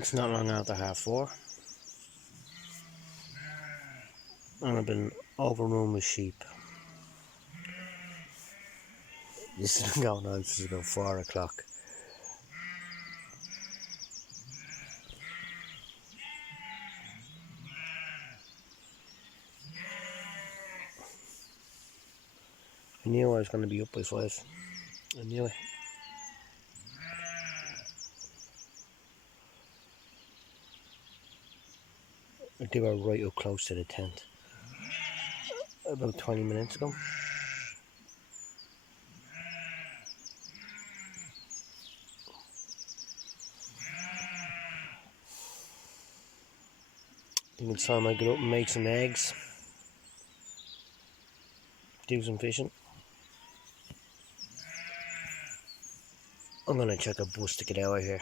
It's not long after 4:30, and I've been overrun with sheep. This has been going on since about 4 o'clock. I knew I was going to be up by 5. I knew it. They were right up close to the tent about 20 minutes ago. I think it's time I get up and make some eggs. Do some fishing. I'm going to check a bus to get out of here.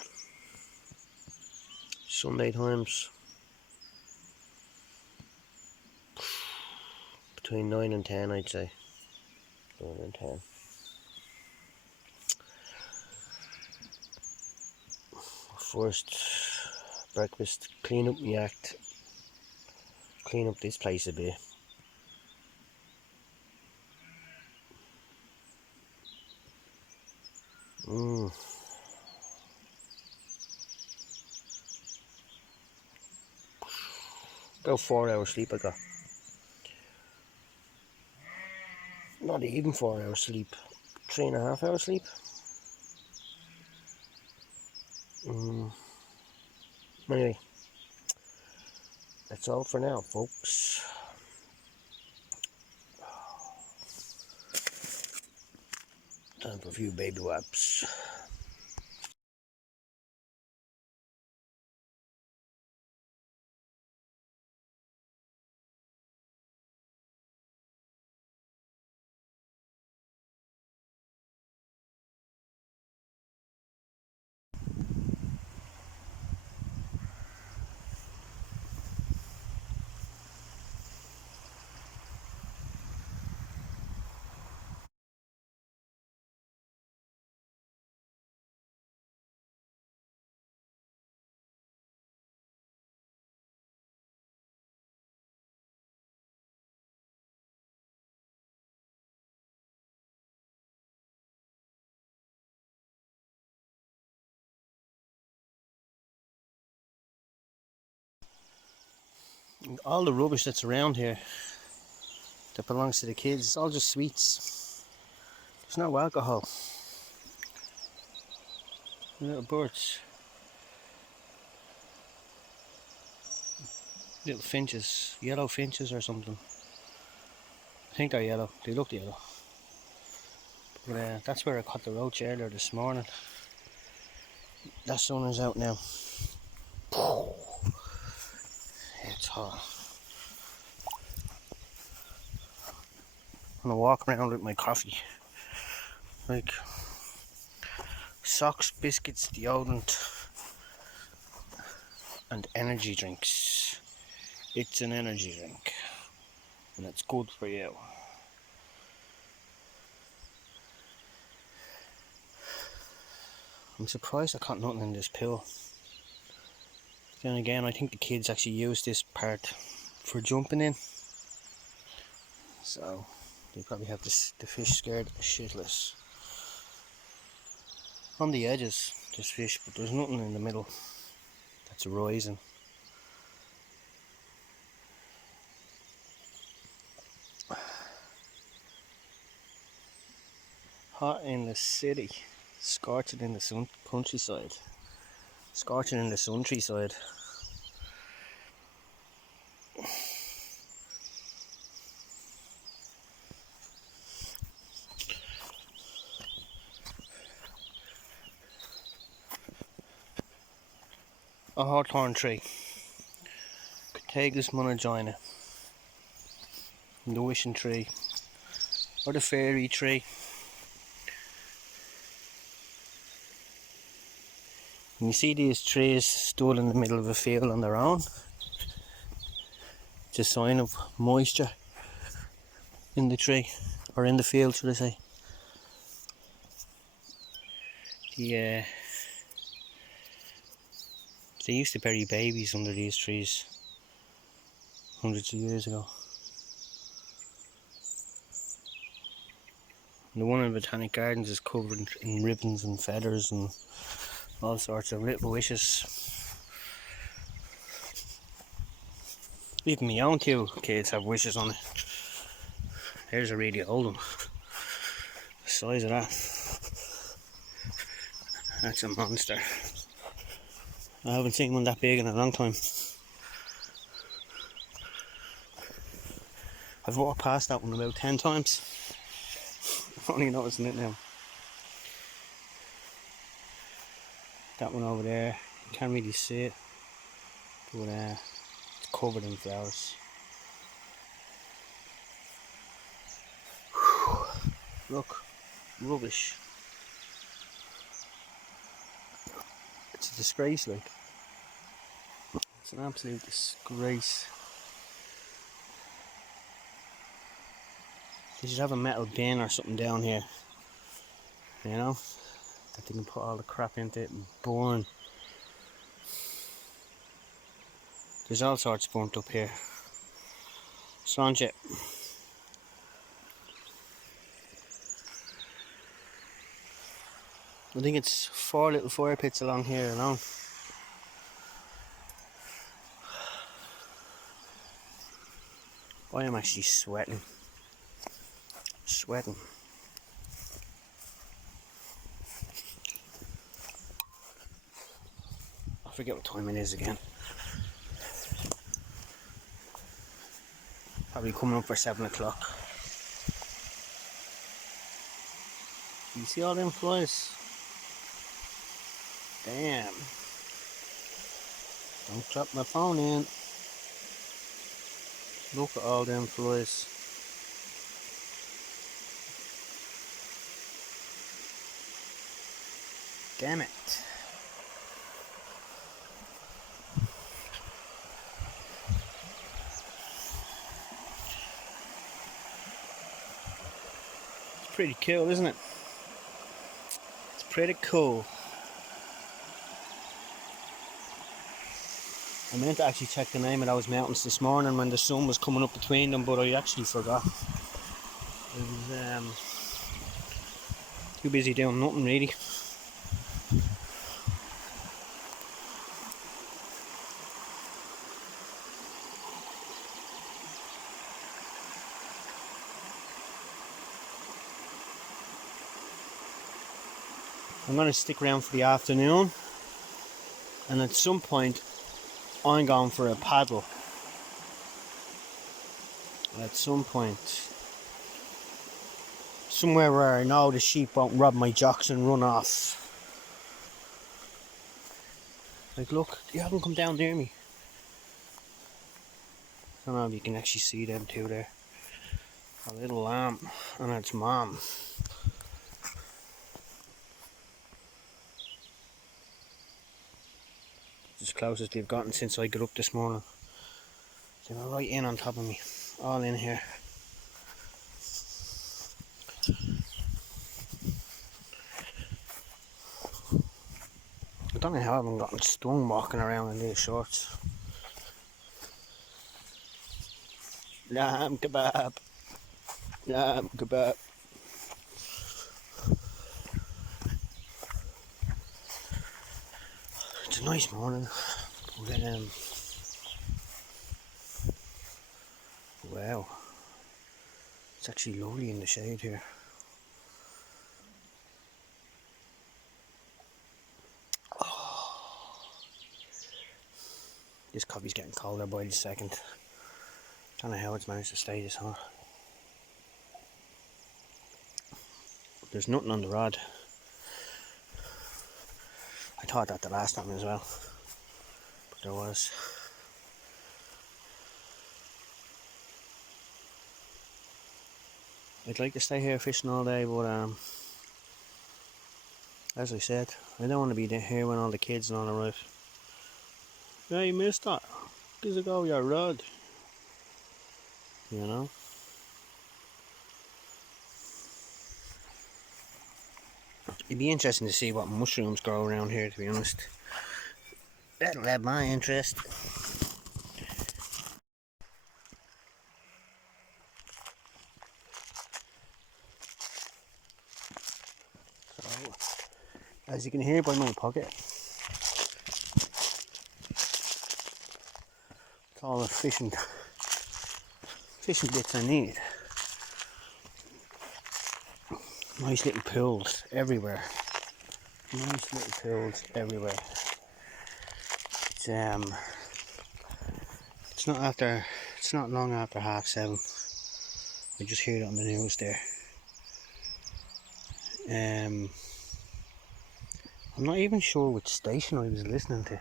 Sunday times. Between 9 and 10, I'd say. 9 and 10. First, breakfast, clean up my act. Clean up this place a bit. About 4 hours sleep I got. Not even 4 hours sleep. 3.5 hours sleep. Anyway, that's all for now, folks. Time for a few baby wipes. All the rubbish that's around here that belongs to the kids, it's all just sweets. There's no alcohol. Little birds. Little finches. Yellow finches or something. I think they're yellow. They look yellow. But that's where I caught the roach earlier this morning. That sun is out now. It's hot. I'm gonna walk around with my coffee. Like socks, biscuits, deodorant, and energy drinks. It's an energy drink, and it's good for you. I'm surprised I caught nothing in this pool. Then again, I think the kids actually use this part for jumping in, so they probably have the fish scared shitless. On the edges there's fish, but there's nothing in the middle that's rising. Hot in the city, scorching in the countryside, scorching in the countryside. A hawthorn tree, Catagus monogyna, the wishing tree, or the fairy tree. And you see these trees stood in the middle of a field on their own. It's a sign of moisture in the tree, or in the field, should I say. They used to bury babies under these trees hundreds of years ago. And the one in Botanic Gardens is covered in ribbons and feathers and all sorts of little wishes. Even my own two kids have wishes on it. There's a really old one. The size of that. That's a monster. I haven't seen one that big in a long time. I've walked past that one about 10 times. I'm only noticing it now. That one over there, you can't really see it, but it's covered in flowers. Look, rubbish. It's a disgrace, like. It's an absolute disgrace. They should have a metal bin or something down here, you know, that they can put all the crap into it and burn. There's all sorts burnt up here. Sláinte. I think it's 4 little fire pits along here alone. I am actually sweating. I forget what time it is again. Probably coming up for 7 o'clock. You see all them flies? Damn. Don't drop my phone in. Look at all them flies. Damn it. It's pretty cool, isn't it? It's pretty cool. I meant to actually check the name of those mountains this morning when the sun was coming up between them, but I actually forgot. I was too busy doing nothing really. I'm going to stick around for the afternoon, and at some point I'm going for a paddle. At some point, somewhere where I know the sheep won't rob my jocks and run off. Like, look, you haven't come down near me. I don't know if you can actually see them two there. A little lamb and its mom. It's as close as they've gotten since I got up this morning. They were right in on top of me. All in here. I don't know how I haven't gotten stung walking around in these shorts. Lamb kebab. Lamb kebab. It's a nice morning. But wow. It's actually lovely in the shade here. This coffee's getting colder by the second. Don't know how it's managed to stay this hot. There's nothing on the rod. I thought that the last time as well, but there was. I'd like to stay here fishing all day, but as I said, I don't want to be here when all the kids and all arrive. Yeah, you missed that. Gives a go your rod. You know? It'd be interesting to see what mushrooms grow around here, to be honest. That'll have my interest. So, as you can hear by my pocket, it's all the fishing bits I need. Nice little pools everywhere. Nice little pools everywhere. It's not long after 7:30. I just heard it on the news there. I'm not even sure which station I was listening to.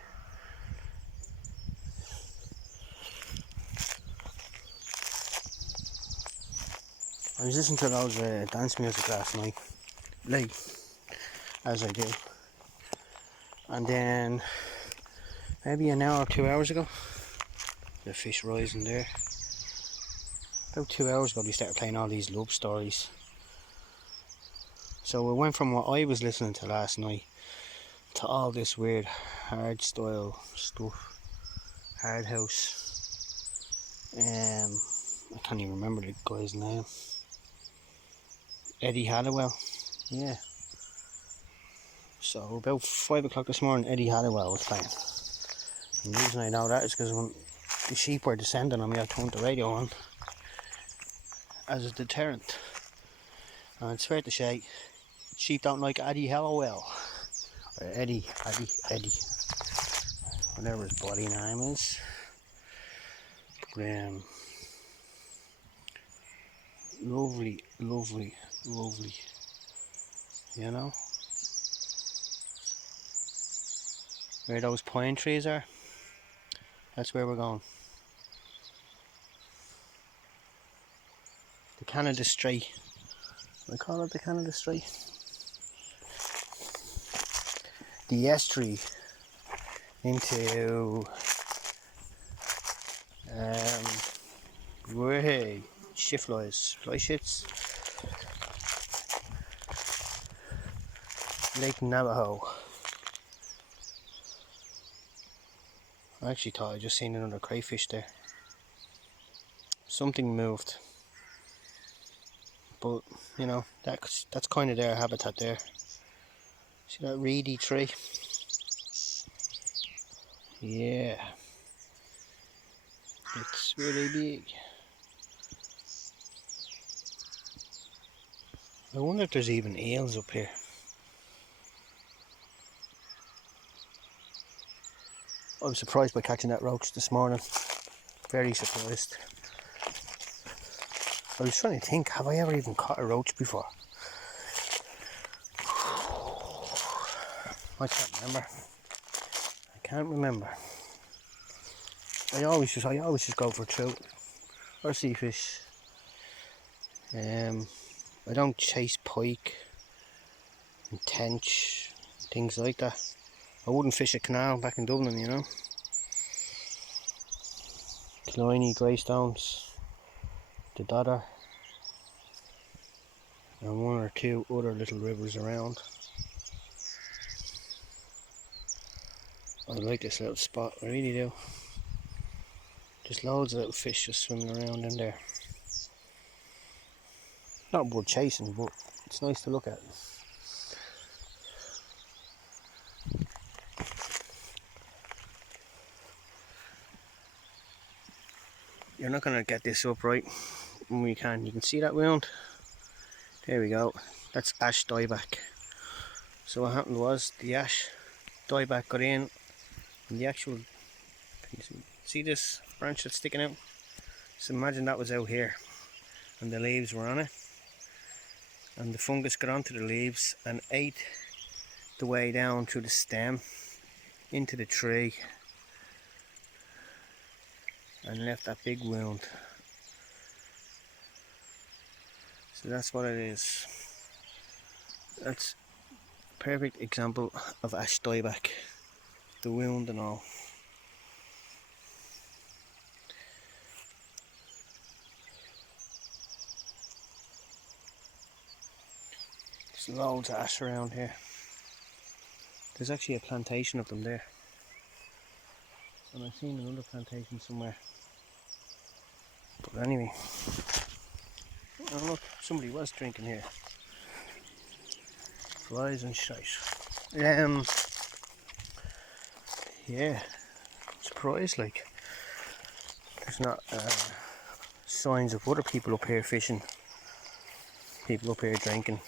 I was listening to those dance music last night, late, as I do. And then, maybe an hour or 2 hours ago, the fish rising there. About 2 hours ago they started playing all these love stories. So it went from what I was listening to last night to all this weird hard style stuff, hard house. I can't even remember the guy's name. Eddie Halliwell, yeah. So about 5 o'clock this morning, Eddie Halliwell was playing. And the reason I know that is because when the sheep were descending on me, I turned the radio on as a deterrent. And it's fair to say, sheep don't like Eddie Halliwell. Or Eddie, whatever his bloody name is. But, lovely, lovely, lovely. You know? Where those pine trees are, that's where we're going. The Canada Strait. I call it the Canada Strait. The estuary into way shift flies, fly shits. Lake Navajo. I actually thought I just seen another crayfish there. Something moved. But, you know, that's kind of their habitat there. See that reedy tree? Yeah. It's really big. I wonder if there's even eels up here. I was surprised by catching that roach this morning. Very surprised. I was trying to think, have I ever even caught a roach before? I can't remember. I always just go for trout or sea fish. I don't chase pike and tench, things like that. I wouldn't fish a canal back in Dublin, you know. Killiney, Greystones, the Dodder, and one or two other little rivers around. I like this little spot, I really do. Just loads of little fish just swimming around in there. Not worth chasing, but it's nice to look at. You're not going to get this up right when we can. You can see that wound. There we go. That's ash dieback. So what happened was the ash dieback got in, and the actual, can you see this branch that's sticking out? So imagine that was out here and the leaves were on it, and the fungus got onto the leaves and ate the way down through the stem into the tree and left that big wound. So that's what it is. That's a perfect example of ash dieback, the wound and all. There's loads of ash around here. There's actually a plantation of them there. And I've seen another plantation somewhere. But anyway, oh look, somebody was drinking here. Flies and shite. Yeah, surprised like. There's not signs of other people up here fishing. People up here drinking.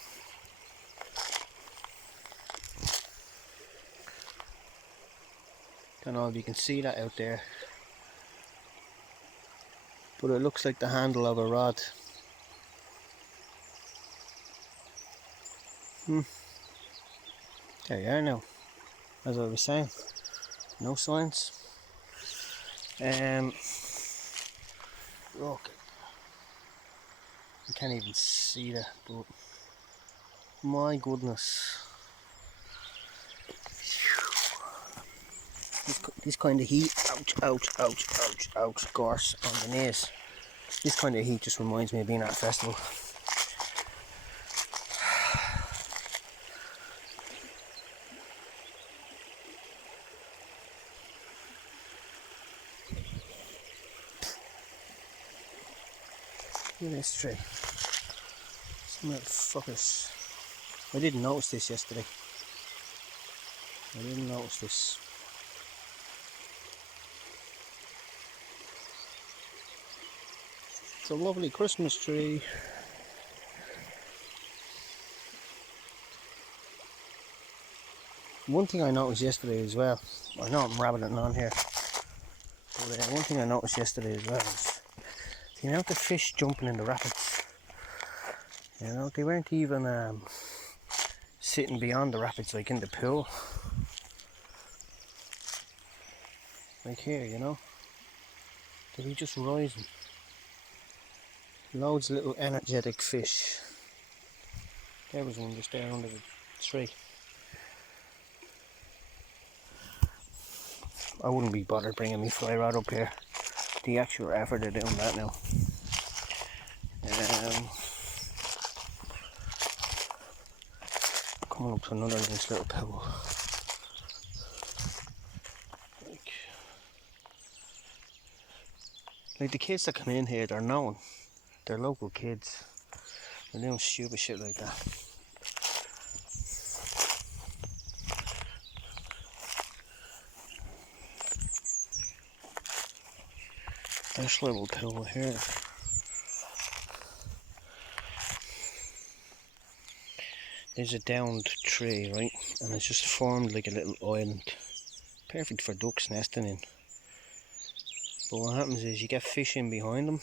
Don't know if you can see that out there. But it looks like the handle of a rod. There you are now. As I was saying, no signs. Look, you can't even see that, but my goodness. This kind of heat, ouch, gorse on the knees. This kind of heat just reminds me of being at a festival. Look at this tree. Some motherfuckers. I didn't notice this yesterday. I didn't notice this. It's a lovely Christmas tree. One thing I noticed yesterday as well, I know I'm rabbiting on here, but one thing I noticed yesterday as well is the amount of fish jumping in the rapids. You know, they weren't even sitting beyond the rapids like in the pool. Like here, you know. They were just rising. Loads of little energetic fish. There was one just there under the tree. I wouldn't be bothered bringing me fly rod up here. The actual effort of doing that now. Coming up to another nice little pebble. Like the kids that come in here, they're known. They're local kids. They're doing stupid shit like that. Nice little pebble here. There's a downed tree, right? And it's just formed like a little island. Perfect for ducks nesting in. But what happens is you get fish in behind them.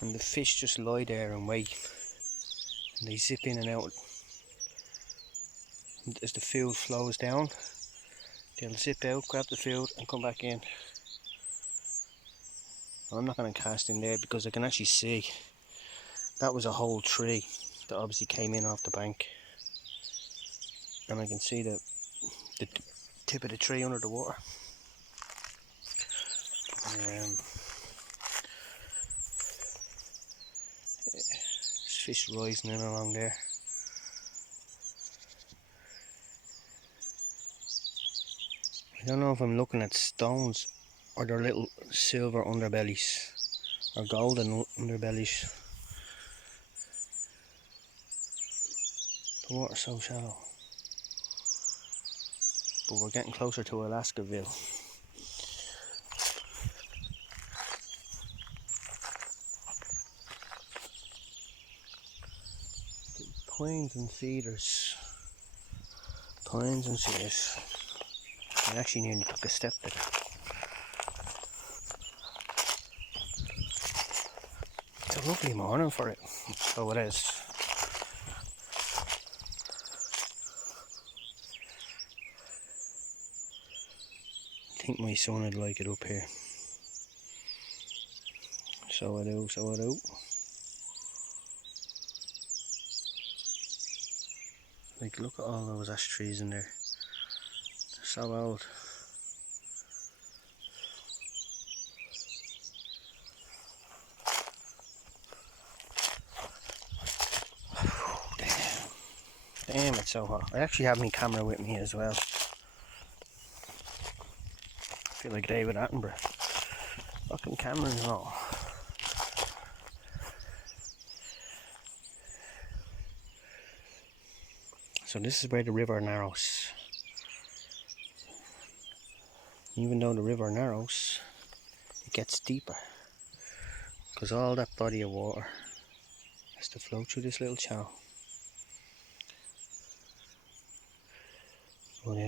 And the fish just lie there and wait. And they zip in and out. And as the food flows down, they'll zip out, grab the food and come back in. I'm not going to cast in there because I can actually see that was a whole tree that obviously came in off the bank, and I can see the tip of the tree under the water. There's fish rising in along there. I don't know if I'm looking at stones or they're little silver underbellies or golden underbellies. The water's so shallow. But we're getting closer to Alaskaville. Pines and cedars. Pines and cedars. I actually nearly took a step there. It's a lovely morning for it. So it is. I think my son would like it up here. So I do. Like, look at all those ash trees in there. They're so old. Damn, it's so hot. I actually have my camera with me as well. feel like David Attenborough. Fucking cameras and all. So this is where the river narrows. Even though the river narrows, it gets deeper. Because all that body of water has to flow through this little channel. But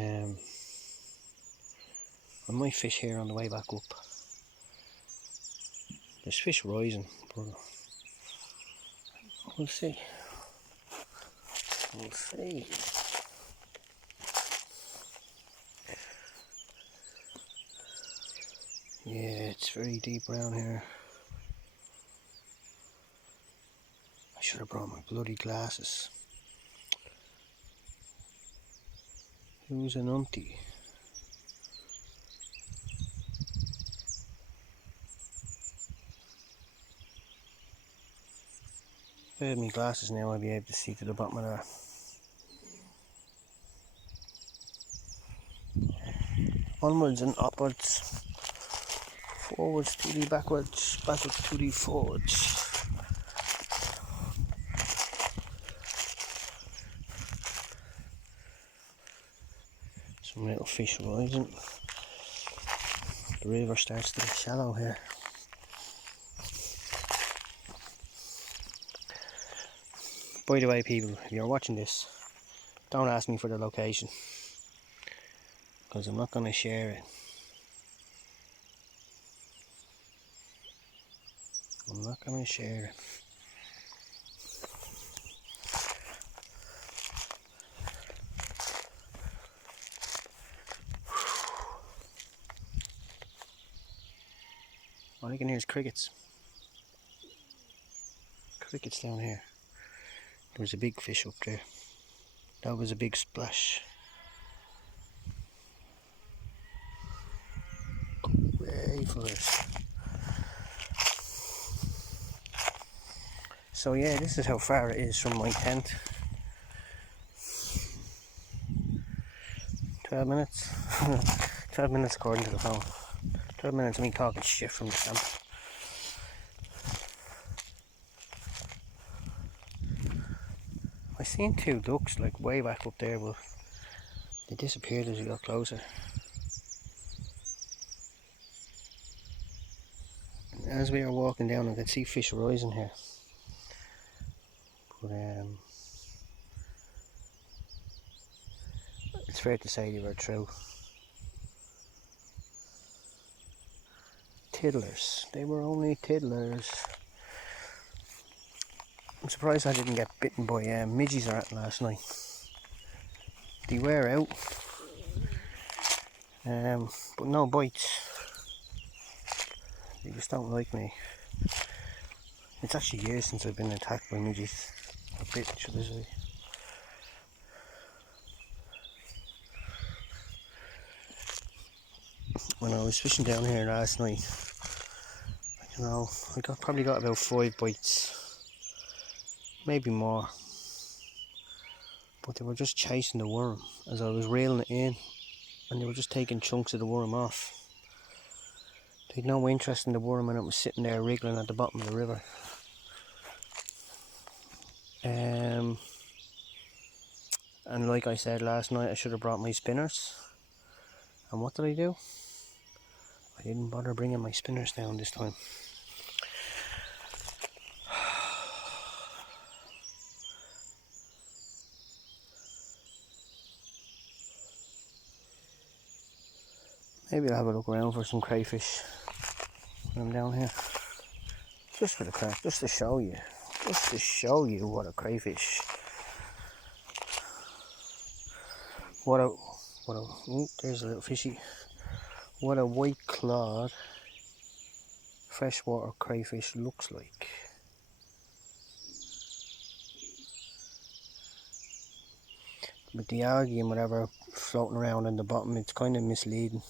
I might fish here on the way back up. There's fish rising, but we'll see. We'll see. Yeah, it's very deep around here. I should have brought my bloody glasses. Who's an auntie? If I had my glasses now, I'd be able to see to the bottom of that. Onwards and upwards. Forwards, 2D backwards, backwards, 2D forwards. Some little fish rising. The river starts to get shallow here. By the way, people, if you're watching this, don't ask me for the location, because I'm not going to share it. I'm not going to share it. All I can hear is crickets. Crickets down here. There was a big fish up there. That was a big splash. Way for it. So yeah, this is how far it is from my tent. 12 minutes. 12 minutes according to the phone. 12 minutes of me talking shit from the camp. I seen two ducks like way back up there, but they disappeared as we got closer. As we were walking down, I could see fish rising here. But it's fair to say they were true. Tiddlers. They were only tiddlers. I'm surprised I didn't get bitten by midges or anything last night. They were out. But no bites. They just don't like me. It's actually years since I've been attacked by midges. A bit, should I say. When I was fishing down here last night, I don't know, probably got about 5 bites, maybe more, but they were just chasing the worm as I was reeling it in, and they were just taking chunks of the worm off. They had no interest in the worm, and it was sitting there wriggling at the bottom of the river. And like I said last night, I should have brought my spinners. And what did I do? I didn't bother bringing my spinners down this time. Maybe I'll have a look around for some crayfish when I'm down here. Just for the crack, just to show you. Just to show you what a crayfish. There's a little fishy. What a white clawed freshwater crayfish looks like. With the algae and whatever floating around in the bottom, it's kind of misleading.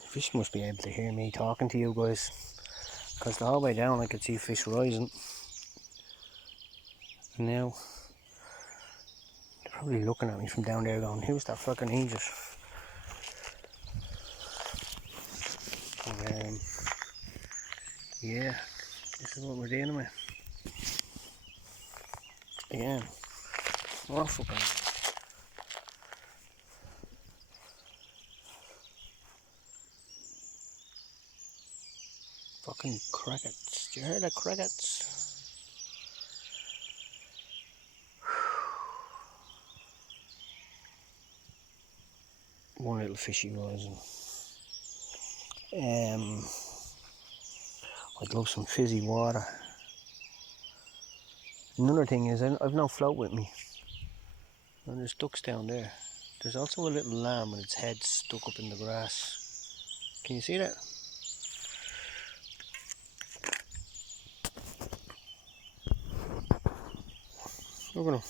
The fish must be able to hear me talking to you guys, because the whole way down I could see fish rising. And now they're probably looking at me from down there going, who's that fucking idiot? But, yeah, this is what we're dealing with. Again, more fucking crickets. Do you hear the crickets? One little fishy rising. I'd love some fizzy water. Another thing is, I've no float with me. And there's ducks down there. There's also a little lamb with its head stuck up in the grass. Can you see that? Look at him.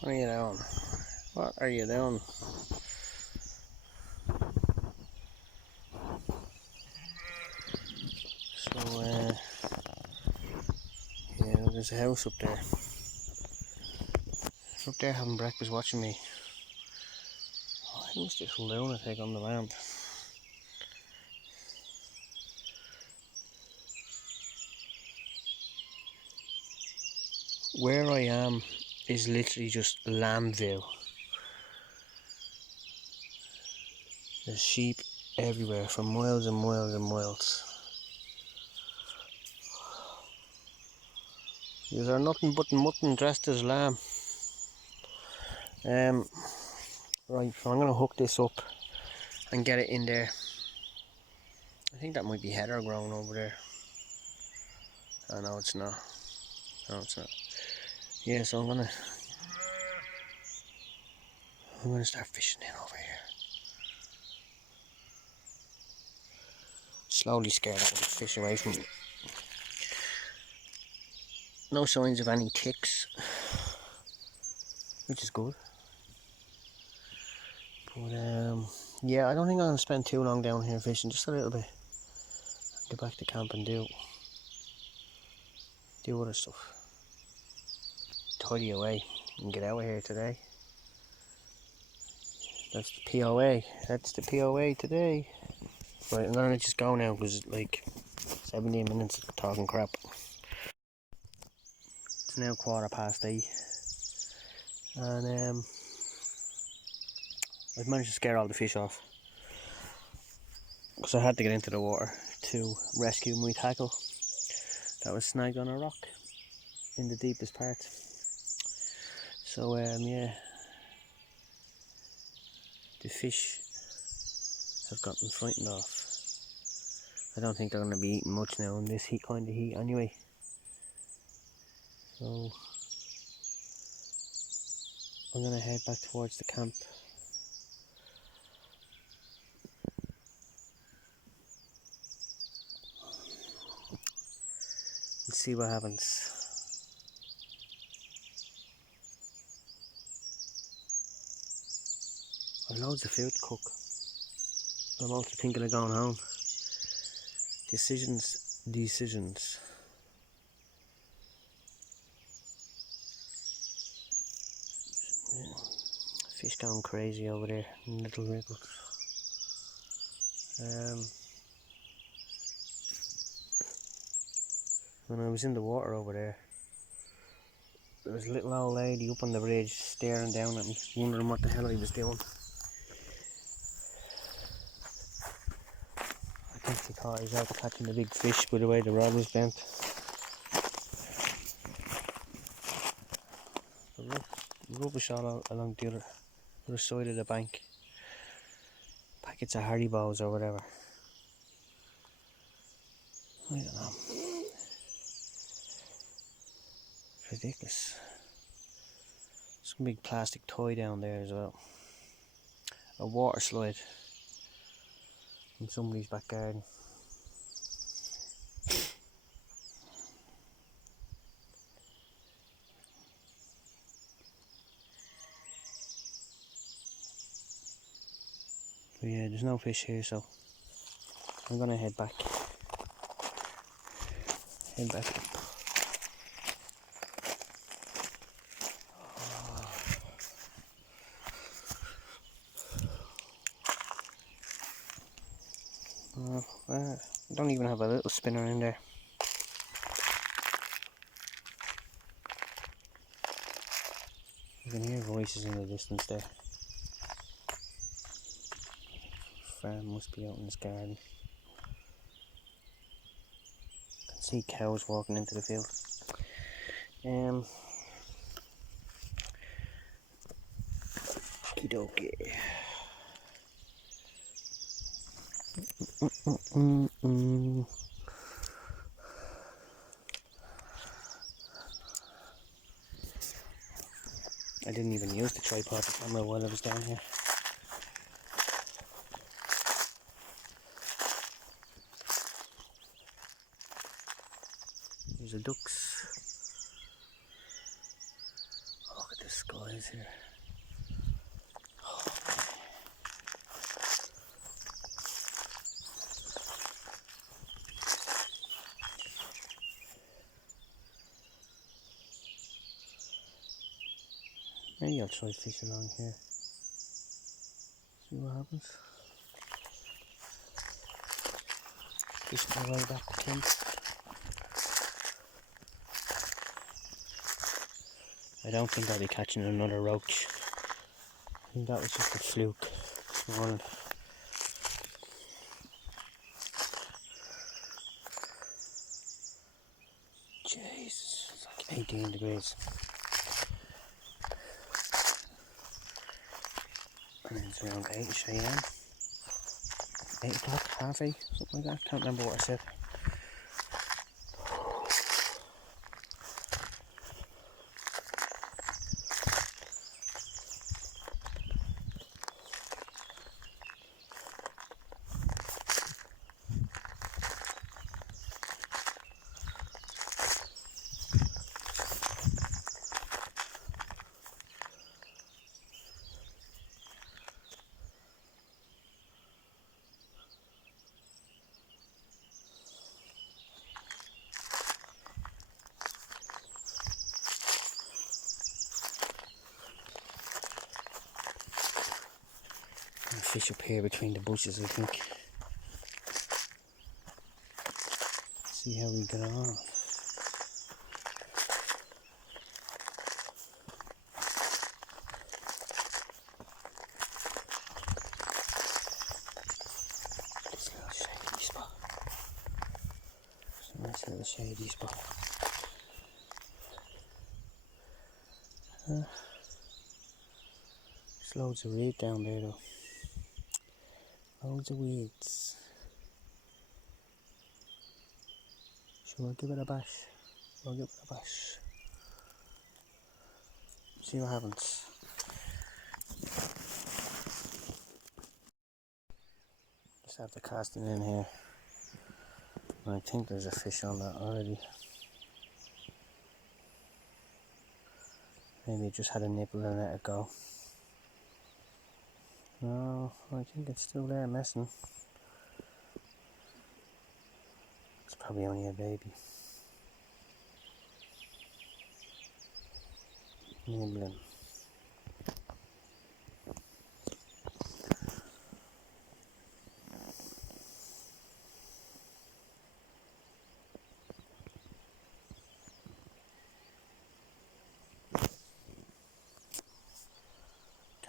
What are you doing? What are you doing? So, yeah, there's a house up there. Up there having breakfast watching me. Oh, who's this lunatic on the ramp? Where I am is literally just lamb view. There's sheep everywhere for miles and miles and miles. These are nothing but mutton dressed as lamb. Right, so I'm going to hook this up and get it in there. I think that might be heather growing over there. Oh no, it's not. No, it's not. Yeah, so I'm gonna start fishing in over here. Slowly scare that little fish away from me. No signs of any ticks, which is good. But yeah, I don't think I'm gonna spend too long down here fishing, just a little bit. Get back to camp and do other stuff. Tidy away and get out of here today. That's the POA. That's the POA today. Right, I'm gonna just go now because it's like 17 minutes of talking crap. It's now 8:15, and I've managed to scare all the fish off because I had to get into the water to rescue my tackle that was snagged on a rock in the deepest part. So yeah, the fish have gotten frightened off. I don't think they're going to be eating much now in this kind of heat anyway. So I'm going to head back towards the camp. And see what happens. I've loads of food to cook. I'm also thinking of going home. Decisions. Yeah. Fish going crazy over there in little ripples. When I was in the water over there was a little old lady up on the bridge staring down at me, wondering what the hell I was doing. I think she thought I was out catching a big fish by the way the rod was bent. Rubbish all along the other side of the bank. Packets of Haribos or whatever. I don't know. Ridiculous. Some big plastic toy down there as well. A water slide in somebody's back garden. But yeah, there's no fish here, so I'm gonna head back. I don't even have a little spinner in there. You can hear voices in the distance there. Farm must be out in his garden. I can see cows walking into the field. Okie dokie. I didn't even use the tripod camera while I was down here. There's the ducks. Oh, look at the skies here. Maybe I'll try fish along here. See what happens. Fish my way back to camp. I don't think I'll be catching another roach. I think that was just a fluke this morning. Jesus, it's like 18 degrees. And then it's around 8ish AM. 8 o'clock, half 8, something like that. Can't remember what I said. Fish up here between the bushes, I think. See how we get on. This little shady spot. It's a nice little shady spot. There's loads of reed down there though. Loads of weeds. Shall I give it a bash? I'll give it a bash. See what happens. Just have the casting in here. I think there's a fish on that already. Maybe it just had a nibble and let it go. No, I think it's still there messing. It's probably only a baby. Nibbling.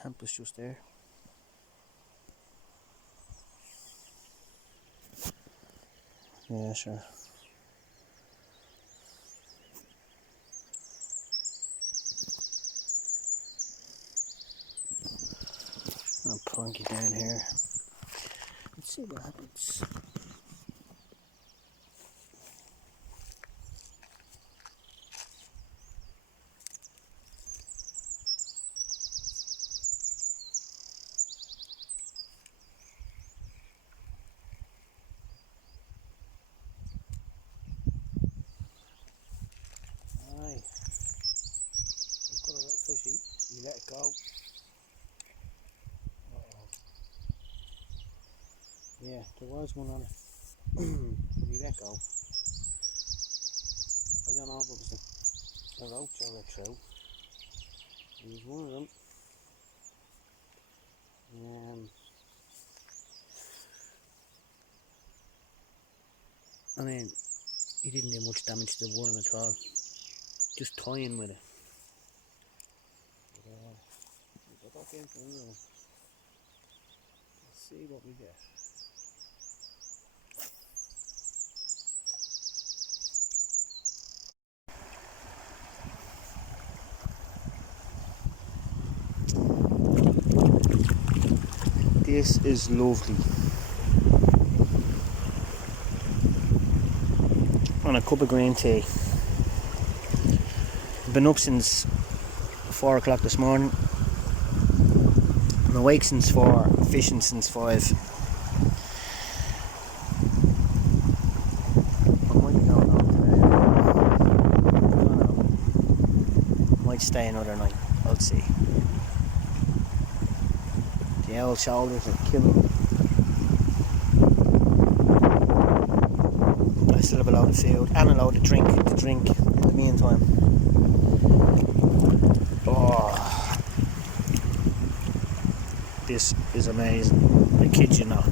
Camp is just there. Yeah, sure. I'll plunk it down here. Let's see what happens. Aye. I've got a little fishy. You let it go. Uh-oh. Yeah, there was one on it. But he let go. I don't know if it was a roach or a trout. It was one of them. and then he didn't do much damage to the worm at all. Just toying with it. But, we'll go back into the room. Let's see what we get. This is lovely. On a cup of green tea. Been up since 4 o'clock this morning. I'm awake since 4, fishing since 5. I might be going home today. I don't know. Might stay another night. I'll see. The old shoulders are killing me. I still have a load of food and a load of drink to drink in the meantime. Oh, this is amazing. I kid you not.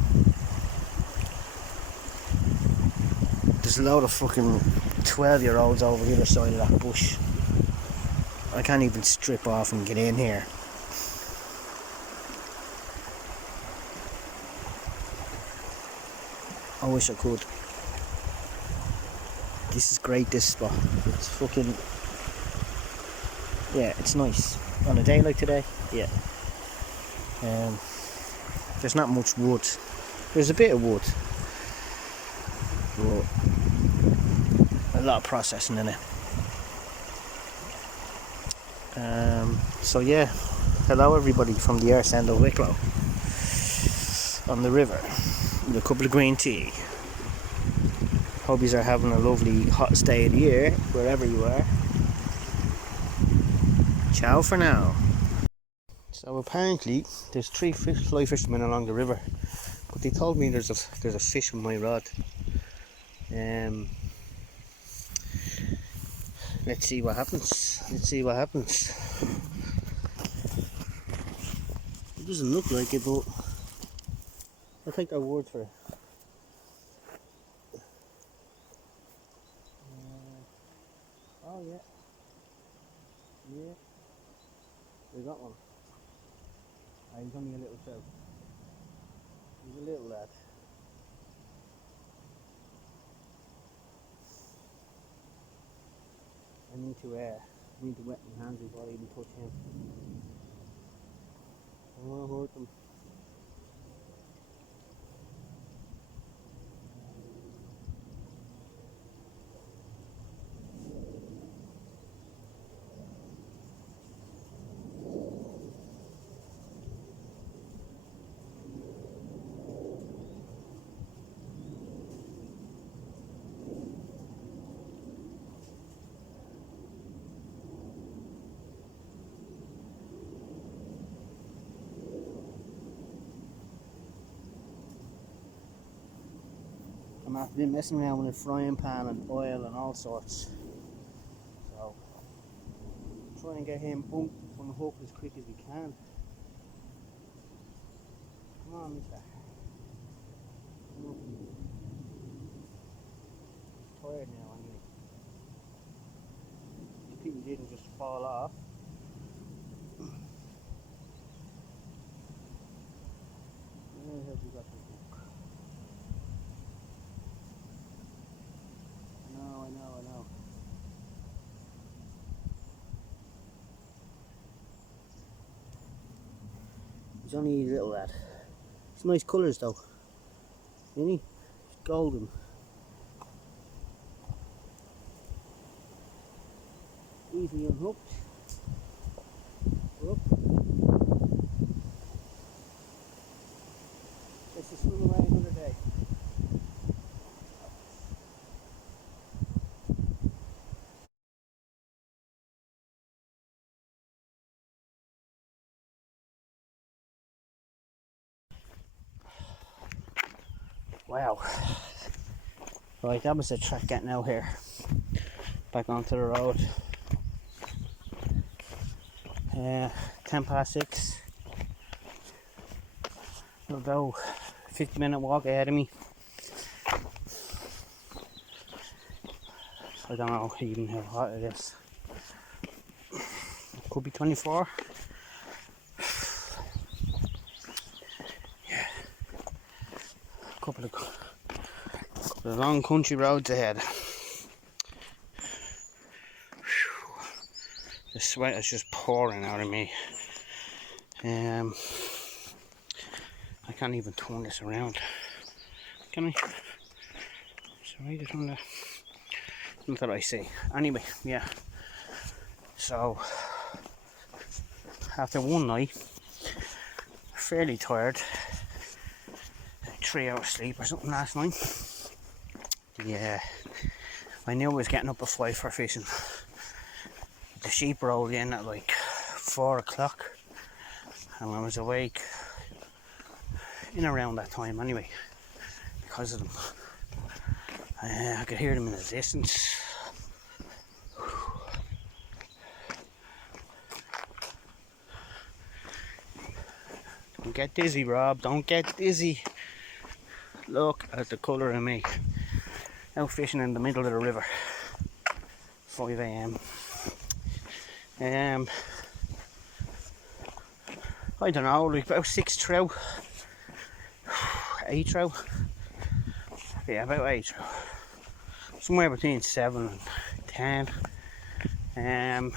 There's a load of fucking 12-year-olds over the other side of that bush. I can't even strip off and get in here. I wish I could. This is great, this spot. It's fucking... yeah, it's nice. On a day like today, yeah. There's not much wood. There's a bit of wood. But a lot of processing in it. So yeah, hello everybody from the arse end of Wicklow. On the river. With a couple of green tea. Hope you are having a lovely hot day of the year, wherever you are. Ciao for now. So apparently there's 3 fly fishermen along the river, but they told me there's a fish on my rod. Let's see what happens. It doesn't look like it, but I'll take their word for it. Oh yeah. Yeah. We got one. He's only a little trout. He's a little lad. I need to wet my hands before I even touch him. I don't want to hurt them. I'm after been messing around with a frying pan and oil and all sorts. So, trying to get him on the hook as quick as we can. Come on, mister. Come on. He's tired now anyway. If people didn't just fall off. Where have we got the hook? I know. He's only a little lad. It's nice colours though. Isn't he? It's golden. Easily unhooked. Up. Let's just swim away another day. Wow. Right, that was the track getting out here. Back onto the road. 6:10. About 50-minute walk ahead of me. I don't know even how hot it is. Could be 24. Yeah. Couple of long country roads ahead. The sweat is just pouring out of me. I can't even turn this around. Can I? Sorry, just on the. Not that I see. Anyway, yeah. So after one night, fairly tired. 3 hours sleep or something last night. Yeah, I knew I was getting up at 5 for fishing. The sheep rolled in at like 4 o'clock, and I was awake in around that time anyway, because of them. I could hear them in the distance. Don't get dizzy, Rob, don't get dizzy. Look at the colour of me. Out fishing in the middle of the river. 5 AM. I don't know, like about 6 trout. 8 trout. Yeah, about 8 trout. Somewhere between 7 and 10.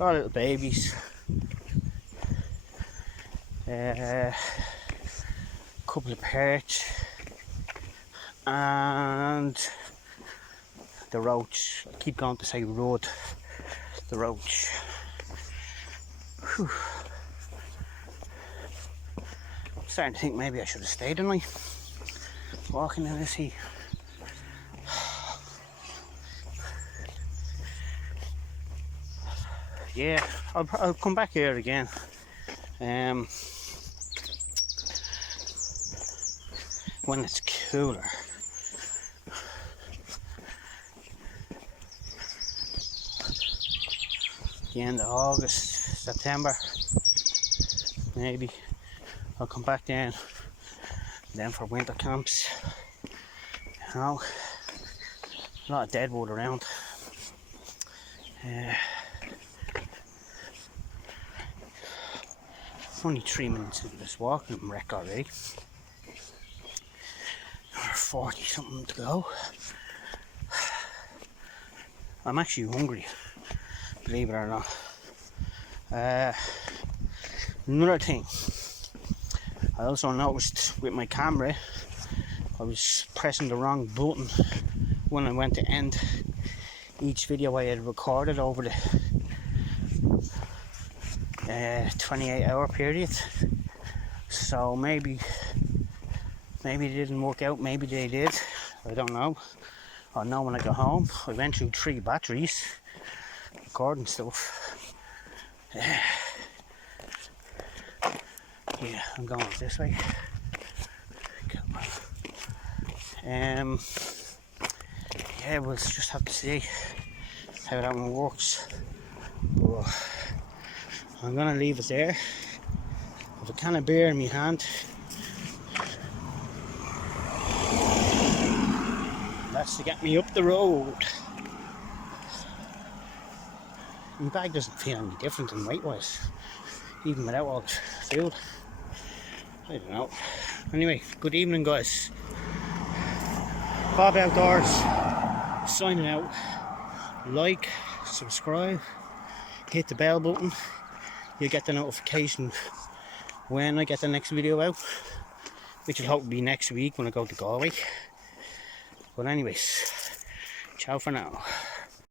All little babies. Couple of perch. And the roach. I keep going to say rudd. The roach. Whew. I'm starting to think maybe I should have stayed tonight. Walking in this heat. Yeah, I'll come back here again. When it's cooler. The end of August, September, maybe I'll come back down then for winter camps. You know, a lot of deadwood around. Only 3 minutes into this walk and I'm wrecked already. 40 something to go. I'm actually hungry, believe it or not. Another thing, I also noticed with my camera, I was pressing the wrong button when I went to end each video I had recorded over the 28-hour period. So maybe it didn't work out, maybe they did, I don't know. I'll know when I go home. I went through 3 batteries recording stuff. Yeah, I'm going this way. Yeah, we'll just have to see how that one works. But I'm gonna leave it there. I have a can of beer in my hand. That's to get me up the road. My bag doesn't feel any different than weight-wise, even without all the food. I don't know. Anyway, good evening, guys. Bob Outdoors signing out. Like, subscribe, hit the bell button. You'll get the notification when I get the next video out, which will hopefully be next week when I go to Galway. But anyways, ciao for now.